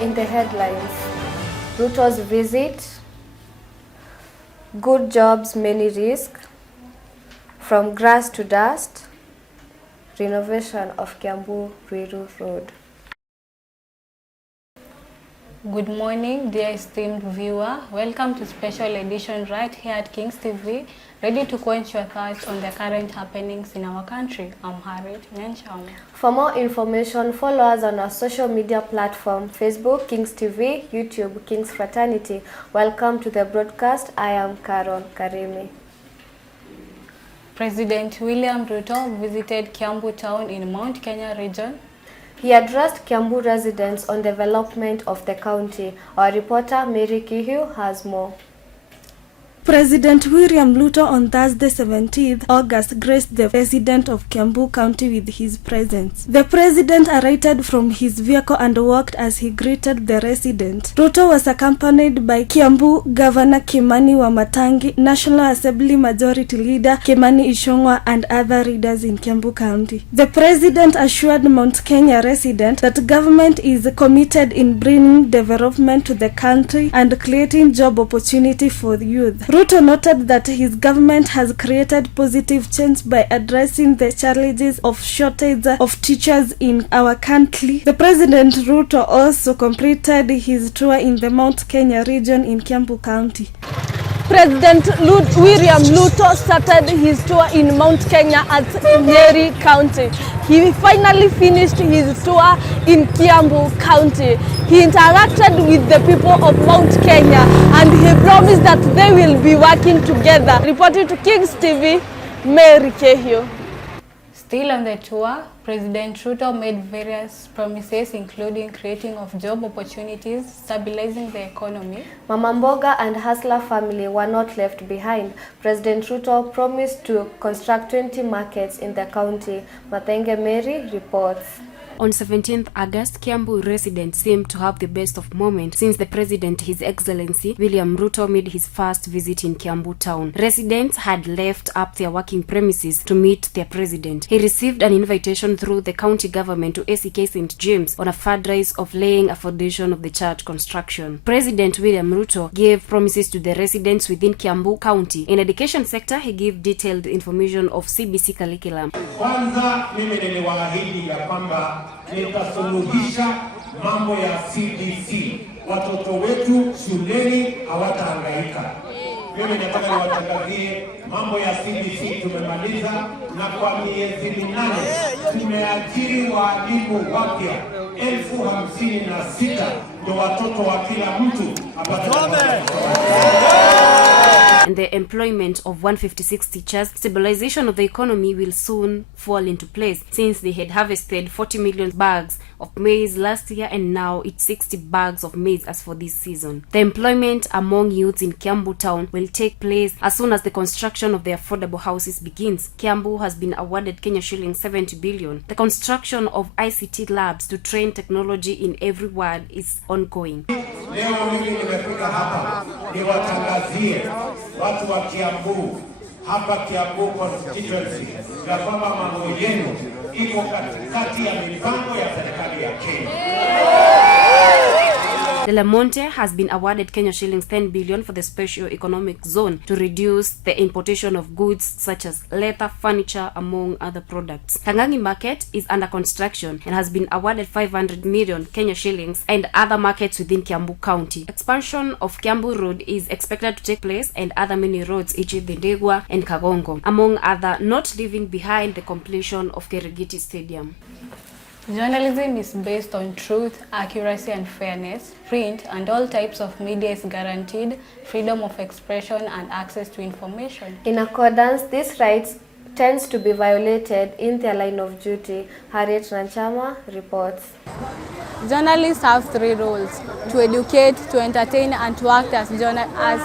In the headlines, Ruto's visit, good jobs, many risk, from grass to dust, renovation of Kiambu Ruiru Road. Good morning, dear esteemed viewer. Welcome to special edition right here at Kings TV, ready to quench your thirst on the current happenings in our country. I'm Harriet Nyanchama. For more information, follow us on our social media platform, Facebook, Kings TV, YouTube, Kings Fraternity. Welcome to the broadcast. I am Carol Karimi. President William Ruto visited Kiambu town in Mount Kenya region. He addressed Kiambu residents on development of the county. Our reporter Mary Kihu has more. President William Ruto on Thursday 17th August graced the resident of Kiambu County with his presence. The president alighted from his vehicle and walked as he greeted the resident. Ruto was accompanied by Kiambu Governor Kimani Wamatangi, National Assembly Majority Leader Kimani Ichung'wah, and other leaders in Kiambu County. The president assured Mount Kenya residents that government is committed in bringing development to the country and creating job opportunity for the youth. Ruto noted that his government has created positive change by addressing the challenges of shortage of teachers in our country. The President Ruto also completed his tour in the Mount Kenya region in Kiambu County. President William Ruto started his tour in Mount Kenya at Nyeri County. He finally finished his tour in Kiambu County. He interacted with the people of Mount Kenya and he promised that they will be working together. Reporting to Kings TV, Mary Kehio. Still on the tour, President Ruto made various promises including creating of job opportunities, stabilizing the economy. Mama Mboga and Hustler family were not left behind. President Ruto promised to construct 20 markets in the county. Mathenge Mary reports. On 17th August, Kiambu residents seemed to have the best of moments since the President, His Excellency William Ruto, made his first visit in Kiambu town. Residents had left up their working premises to meet their President. He received an invitation through the county government to ACK St. James on a fundraise of laying a foundation of the church construction. President William Ruto gave promises to the residents within Kiambu County. In education sector, he gave detailed information of CBC curriculum. Kwanza mimi niliwaahidi ya kwamba nitasuluhisha mambo ya CBC. Watoto wetu shuleni hawatahangaika. Mimi nataka niwatangazie mambo ya CBC tumemaliza, na kwa miezi 8 tumeajiri walimu wapya 56,000 ndio watoto wa kila mtu apate. And the employment of 156 teachers, stabilization of the economy will soon fall into place since they had harvested 40 million bags of maize last year and now it's 60 bags of maize as for this season. The employment among youths in Kiambu town will take place as soon as the construction of the affordable houses begins. Kiambu has been awarded Kenya shillings 70 billion. The construction of ICT labs to train technology in every ward is ongoing. Leo mimi nimefika hapa niwatangazie watu wa Kiambu, hapa Kiambu constituency, ya kwamba mambo yenu iko katikati ya mipango ya serikali ya Kenya. Del Monte has been awarded Kenya shillings 10 billion for the special economic zone to reduce the importation of goods such as leather, furniture, among other products. Tangangi Market is under construction and has been awarded 500 million Kenya shillings and other markets within Kiambu County. Expansion of Kiambu Road is expected to take place and other many roads, e.g. the Ndegwa and Kagongo, among other, not leaving behind the completion of Kirigiti Stadium. Journalism is based on truth, accuracy and fairness. Print and all types of media is guaranteed freedom of expression and access to information. In accordance, these rights tends to be violated in their line of duty. Harriet Nyanchama reports. Journalists have 3 roles: to educate, to entertain, and to act as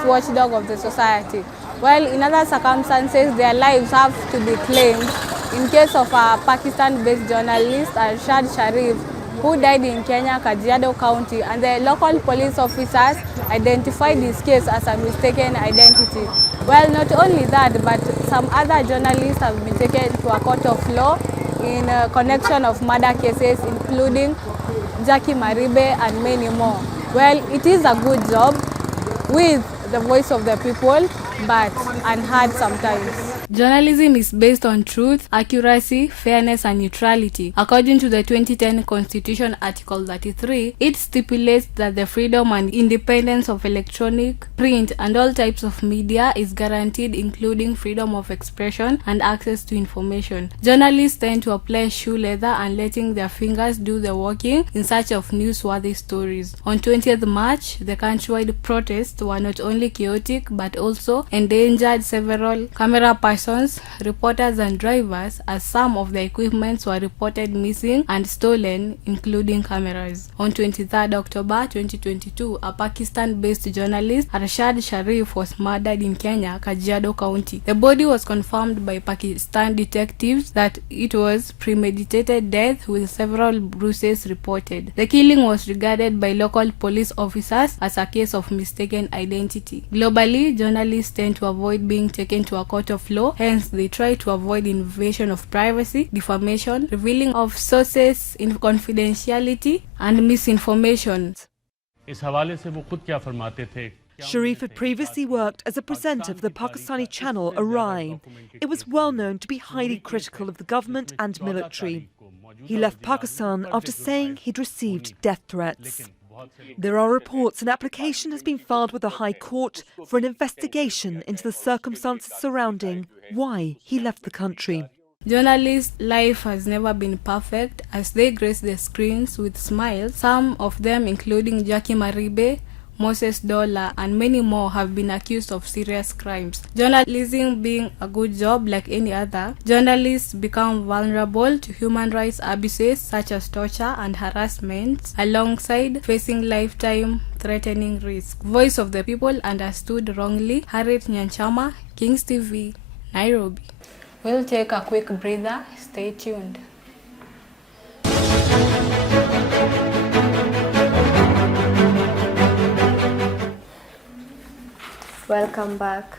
watchdog of the society. While in other circumstances, their lives have to be claimed. In case of a Pakistan-based journalist, Arshad Sharif, who died in Kenya, Kajiado County, and the local police officers identified his case as a mistaken identity. Well, not only that, but some other journalists have been taken to a court of law in connection of murder cases, including Jackie Maribe, and many more. Well, it is a good job with the voice of the people, but unheard sometimes. Journalism is based on truth, accuracy, fairness, and neutrality. According to the 2010 Constitution, Article 33, it stipulates that the freedom and independence of electronic, print, and all types of media is guaranteed, including freedom of expression and access to information. Journalists tend to apply shoe leather and letting their fingers do the walking in search of newsworthy stories. On 20th March, the countrywide protests were not only chaotic but also endangered several camera persons, reporters, and drivers, as some of the equipments were reported missing and stolen, including cameras. On 23rd October 2022, a Pakistan-based journalist, Arshad Sharif, was murdered in Kenya, Kajiado County. The body was confirmed by Pakistan detectives that it was premeditated death with several bruises reported. The killing was regarded by local police officers as a case of mistaken identity. Globally, journalists tend to avoid being taken to a court of law. Hence, they try to avoid invasion of privacy, defamation, revealing of sources in confidentiality, and misinformation. Sharif had previously worked as a presenter for the Pakistani channel Arai. It was well known to be highly critical of the government and military. He left Pakistan after saying he'd received death threats. There are reports an application has been filed with the High Court for an investigation into the circumstances surrounding why he left the country. Journalists' life has never been perfect as they grace the screens with smiles. Some of them, including Jackie Maribe, Moses Dola, and many more, have been accused of serious crimes. Journalism being a good job like any other, journalists become vulnerable to human rights abuses such as torture and harassment, alongside facing lifetime threatening risk. Voice of the People understood wrongly. Harriet Nyanchama, Kings TV, Nairobi. We'll take a quick breather. Stay tuned. Welcome back.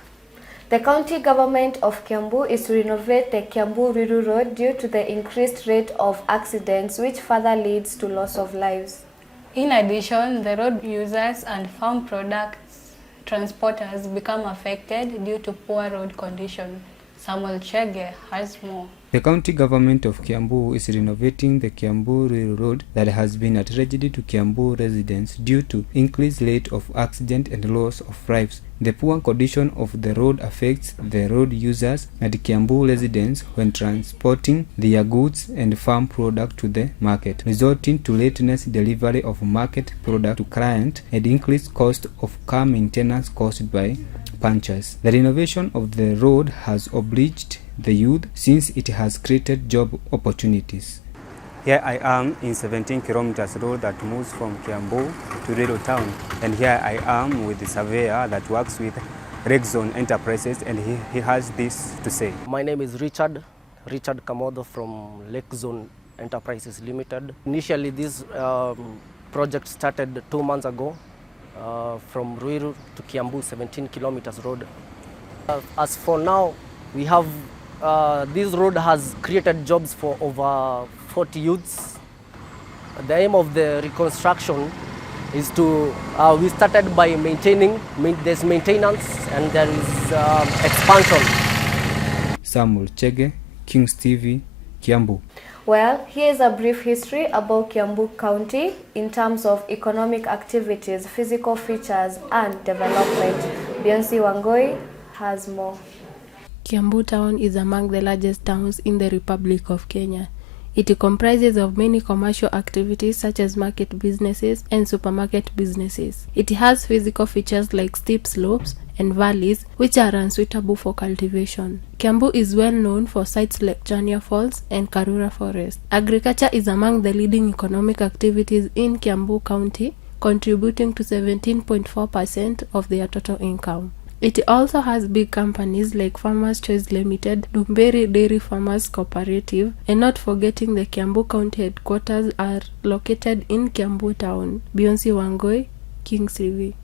The county government of Kiambu is to renovate the Kiambu-Ruiru Road due to the increased rate of accidents, which further leads to loss of lives. In addition, the road users and farm products transporters become affected due to poor road condition. Samuel Chege has more. The county government of Kiambu is renovating the Kiambu-Ruiru Road that has been a tragedy to Kiambu residents due to increased rate of accident and loss of lives. The poor condition of the road affects the road users and Kiambu residents when transporting their goods and farm product to the market, resulting to lateness delivery of market product to client and increased cost of car maintenance caused by punctures. The renovation of the road has obliged the youth since it has created job opportunities. Here I am in 17 kilometers road that moves from Kiambu to Ruiru town, and here I am with the surveyor that works with Rexon Enterprises, and he has this to say. My name is Richard Kamodo from Lake Zone Enterprises Limited. Initially this project started 2 months ago from Ruiru to Kiambu 17 kilometers road. As for now, we have this road has created jobs for over 40 youths. The aim of the reconstruction is to, we started by maintaining, there's maintenance and there is expansion. Samuel Chege, Kings TV, Kiambu. Well, here is a brief history about Kiambu County in terms of economic activities, physical features, and development. Beyonce Wangoi has more. Kiambu town is among the largest towns in the Republic of Kenya. It comprises of many commercial activities such as market businesses and supermarket businesses. It has physical features like steep slopes and valleys which are unsuitable for cultivation. Kiambu is well known for sites like Chania Falls and Karura Forest. Agriculture is among the leading economic activities in Kiambu County, contributing to 17.4% of their total income. It also has big companies like Farmers Choice Limited, Dumberi Dairy Farmers Cooperative, and not forgetting the Kiambu County headquarters are located in Kiambu town. Beyonce Wangoi, Kings TV.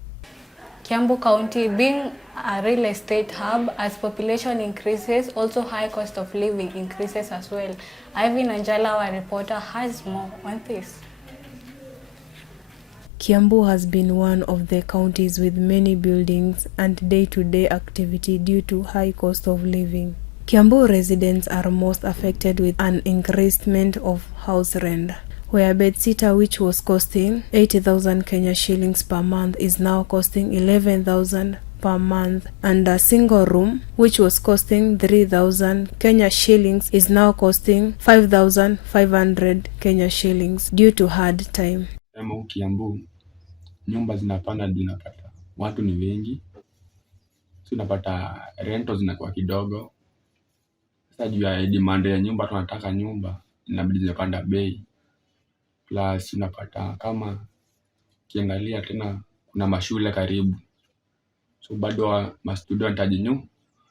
Kiambu County being a real estate hub, as population increases, also high cost of living increases as well. Ivy Nanjala, our reporter, has more on this. Kiambu has been one of the counties with many buildings and day-to-day activity due to high cost of living. Kiambu residents are most affected with an increasement of house rent, where bedsitter, which was costing 80,000 Kenya shillings per month, is now costing 11,000 per month, and a single room, which was costing 3,000 Kenya shillings, is now costing 5,500 Kenya shillings due to hard time. Kiambu, nyumba zinapanda juu, unapata watu ni wengi, so unapata rento zinakuwa kidogo. Sasa juu ya demand ya nyumba, tunataka nyumba, inabidi zimepanda bei. Plus unapata kama kiangalia tena kuna mashule karibu, so bado mastudio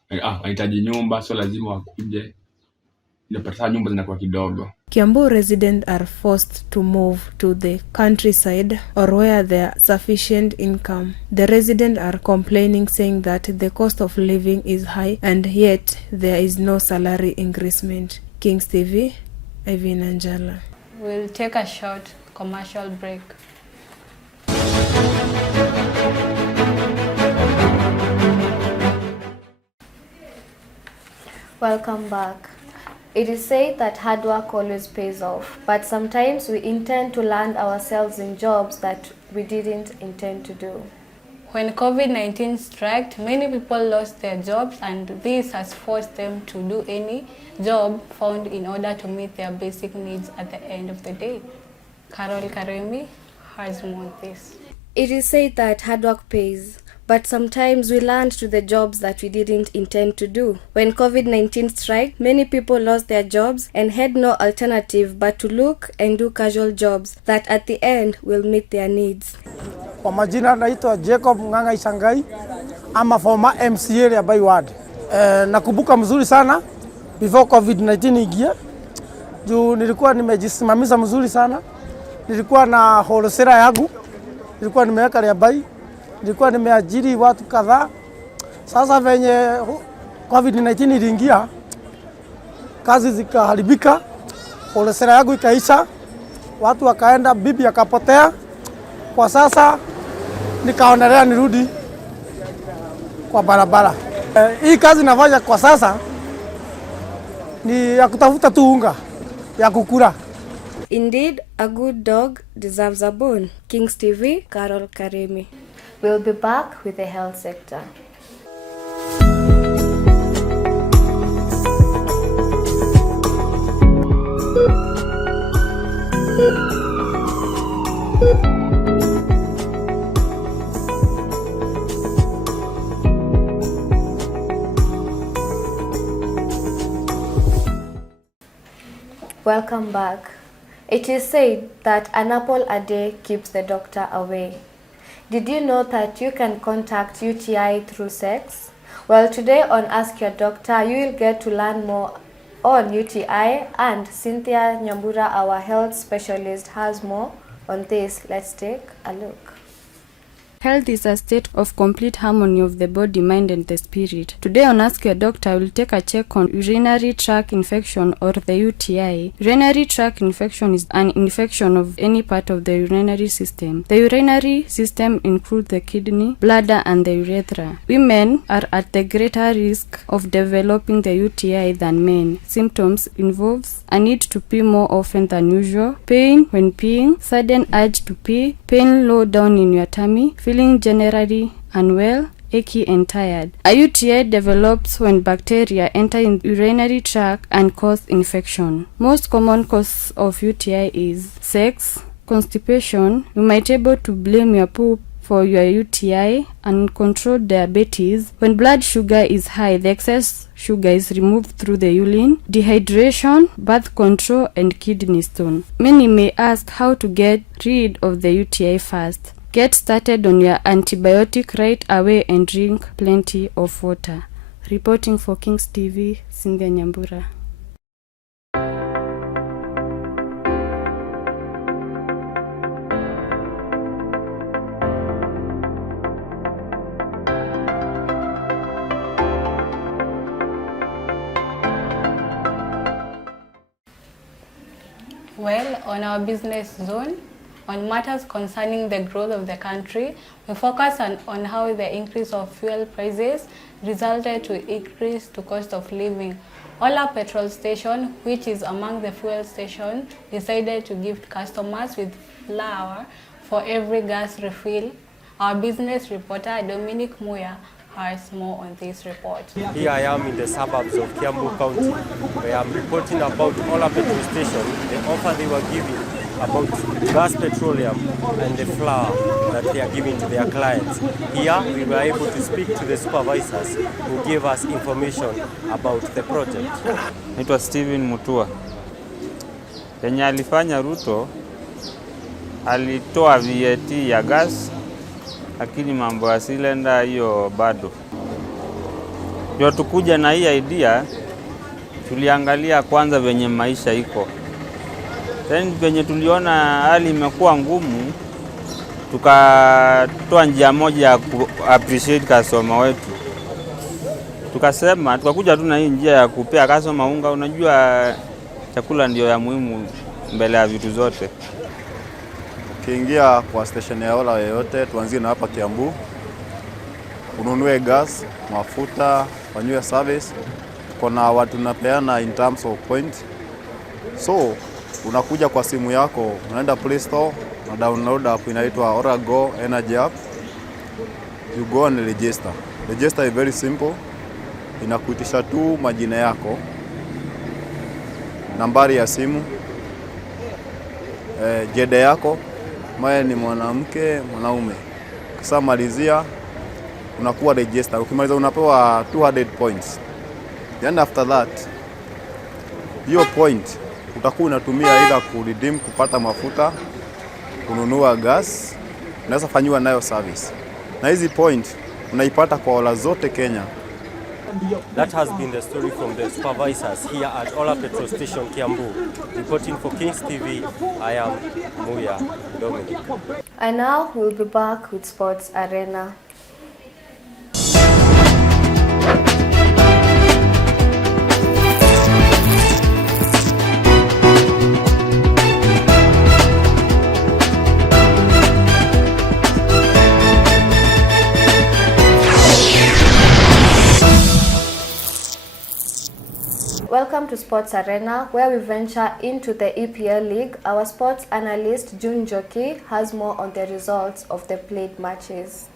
wanahitaji nyumba, so lazima wakuje, unapata nyumba zinakuwa kidogo. Kiambu residents are forced to move to the countryside or where there is sufficient income. The residents are complaining, saying that the cost of living is high and yet there is no salary increasement. Kings TV, Ivy Nanjala. We'll take a short commercial break. Welcome back. It is said that hard work always pays off, but sometimes we intend to land ourselves in jobs that we didn't intend to do. When COVID-19 struck, many people lost their jobs, and this has forced them to do any job found in order to meet their basic needs at the end of the day. Carol Karemi has more on this. It is said that hard work pays, but sometimes we land to the jobs that we didn't intend to do. When COVID-19 struck, many people lost their jobs and had no alternative but to look and do casual jobs that at the end will meet their needs. Kwa majina naitwa Jacob Nganga Isangai, ama former MCA ya Baiward. Nakumbuka mzuri sana before COVID-19 ingie. Juu nilikuwa nimejisimamisha mzuri sana. Nilikuwa na wholesale yangu. Nilikuwa nimeweka ya bai. Nilikuwa nimeajiri watu kadhaa. Sasa venye COVID-19 iliingia, kazi zikaharibika, wholesale yangu ikaisha, watu wakaenda, bibi akapotea. Kwa sasa nikaonelea nirudi kwa barabara. Hii kazi nafanya kwa sasa ni ya kutafuta tu unga ya kukula. Indeed, a good dog deserves a bone. Kings TV, Carol Karemi. We'll be back with the health sector. Welcome back. It is said that an apple a day keeps the doctor away. Did you know that you can contact UTI through sex? Well, today on Ask Your Doctor, you will get to learn more on UTI, and Cynthia Nyambura, our health specialist, has more on this. Let's take a look. Health is a state of complete harmony of the body, mind and the spirit. Today on Ask Your Doctor, we'll take a check on urinary tract infection, or the UTI. Urinary tract infection is an infection of any part of the urinary system. The urinary system includes the kidney, bladder and the urethra. Women are at the greater risk of developing the UTI than men. Symptoms involves a need to pee more often than usual, pain when peeing, sudden urge to pee, pain low down in your tummy, feeling generally unwell, achy and tired. A UTI develops when bacteria enter in the urinary tract and cause infection. Most common cause of UTI is sex, constipation. You might be able to blame your poop for your UTI, uncontrolled diabetes. When blood sugar is high, the excess sugar is removed through the urine, dehydration, birth control and kidney stone. Many may ask how to get rid of the UTI fast. Get started on your antibiotic right away and drink plenty of water. Reporting for Kings TV, Cynthia Nyambura. Well, on our business zone, on matters concerning the growth of the country. We focus on how the increase of fuel prices resulted to increase to cost of living. Ola Petrol Station, which is among the fuel stations, decided to gift customers with flour for every gas refill. Our business reporter Dominic Muya has more on this report. Here I am in the suburbs of Kiambu County, where I'm reporting about Ola Petrol Station, the offer they were giving about gas petroleum and the flour that they are giving to their clients. Here we were able to speak to the supervisors who gave us information about the project. Naitwa Steven Mutua. Yenye alifanya Ruto, alitoa VAT ya gas, lakini mambo ya cylinder hiyo bado. Ndio tukuja na hii idea, tuliangalia kwanza venye maisha iko. Then venye tuliona hali imekuwa ngumu, tukatoa njia moja ya appreciate customer wetu. Tukasema tukakuja tu na hii njia ya kupea customer unga. Unajua chakula ndio ya muhimu mbele ya vitu zote. Ukiingia kwa station ya Ola yoyote, tuanzie na hapa Kiambu, ununue gas, mafuta, wanywe service. Kuna watu napeana in terms of point. So unakuja kwa simu yako, unaenda Play Store, na download app inaitwa Orago Energy app. You go and register. Register is very simple. Inakuitisha tu majina yako, nambari ya simu, jede yako, maya ni mwanamke, mwanaume. Kisa malizia, unakuwa register. Ukimaliza unapewa 200 points. Then after that, hiyo point utakuwa unatumia either kuredeem kupata mafuta, kununua gas, unaweza fanywa nayo service. Na hizi point unaipata kwa Ola zote Kenya. That has been the story from the supervisors here at Ola Petrol Station, Kiambu. Reporting for Kings TV, I am Muya Dominic. And now we'll be back with Sports Arena. Welcome to Sports Arena, where we venture into the EPL League. Our sports analyst June Joki has more on the results of the played matches.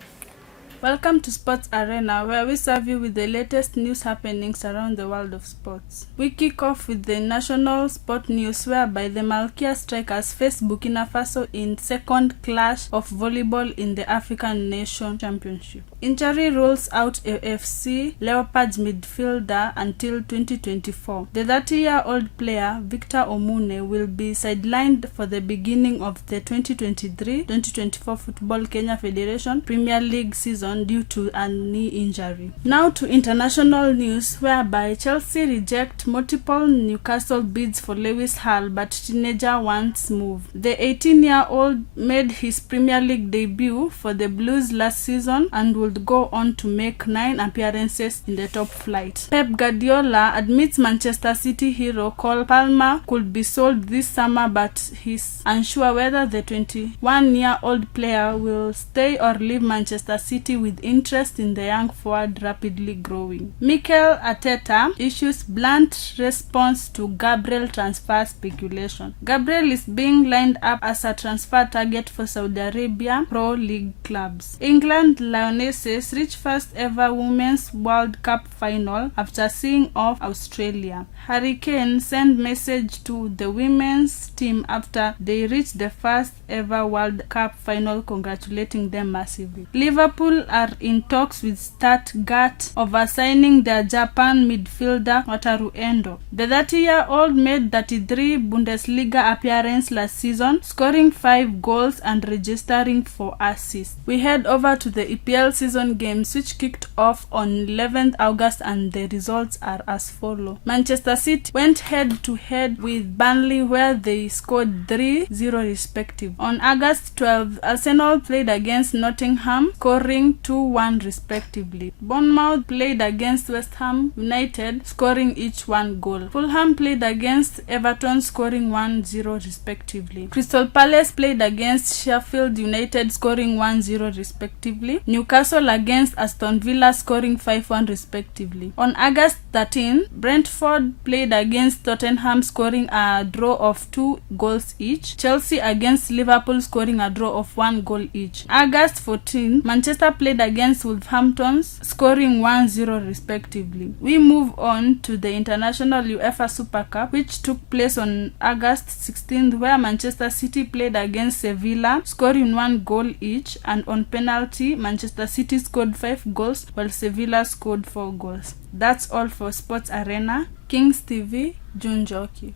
Welcome to Sports Arena, where we serve you with the latest news happenings around the world of sports. We kick off with the national sport news, whereby the Malkia Strikers face Burkina Faso in second clash of volleyball in the African Nation Championship. Injury rules out AFC Leopards midfielder until 2024. The 30-year-old player, Victor Omune, will be sidelined for the beginning of the 2023-2024 Football Kenya Federation Premier League season due to a knee injury. Now to international news, whereby Chelsea reject multiple Newcastle bids for Lewis Hall, but teenager wants move. The 18-year-old made his Premier League debut for the Blues last season and would go on to make 9 appearances in the top flight. Pep Guardiola admits Manchester City hero Cole Palmer could be sold this summer, but he's unsure whether the 21-year-old player will stay or leave Manchester City with interest in the young forward rapidly growing. Mikel Arteta issues blunt response to Gabriel transfer speculation. Gabriel is being lined up as a transfer target for Saudi Arabia Pro League clubs. England Lionesses reach first ever Women's World Cup final after seeing off Australia. Hurricanes send message to the women's team after they reached the first ever World Cup final, congratulating them massively. Liverpool are in talks with Stuttgart over signing their Japan midfielder Wataru Endo. The 30-year-old made 33 Bundesliga appearances last season, scoring 5 goals and registering 4 assists. We head over to the EPL season games, which kicked off on 11th August, and the results are as follow. Manchester City went head-to-head with Burnley, where they scored 3-0 respective. On August 12, Arsenal played against Nottingham, scoring 2-1 respectively. Bournemouth played against West Ham United, scoring each 1 goal. Fulham played against Everton, scoring 1-0 respectively. Crystal Palace played against Sheffield United, scoring 1-0 respectively. Newcastle against Aston Villa, scoring 5-1 respectively. On August 13, Brentford played against Tottenham, scoring a draw of 2 goals each. Chelsea against Liverpool, scoring a draw of 1 goal each. August 14, Manchester played against Wolverhampton, scoring 1-0 respectively. We move on to the International UEFA Super Cup, which took place on August 16th, where Manchester City played against Sevilla, scoring 1 goal each, and on penalty, Manchester City scored 5 goals while Sevilla scored 4 goals. That's all for Sports Arena. Kings TV, June Joki.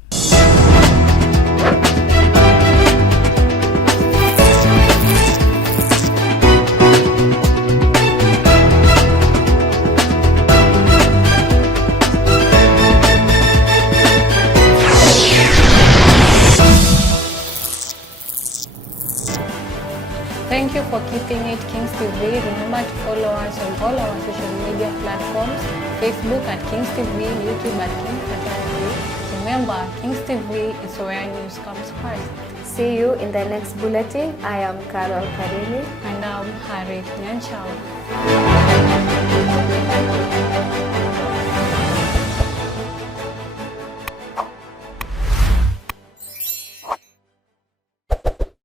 Thank you for keeping it Kings TV. Remember to follow us on all our social media platforms, Facebook at Kings TV, YouTube at Kings TV. Remember, Kings TV is where news comes first. See you in the next bulletin. I am Carol Karimi. And I'm Harriet Nyanchao.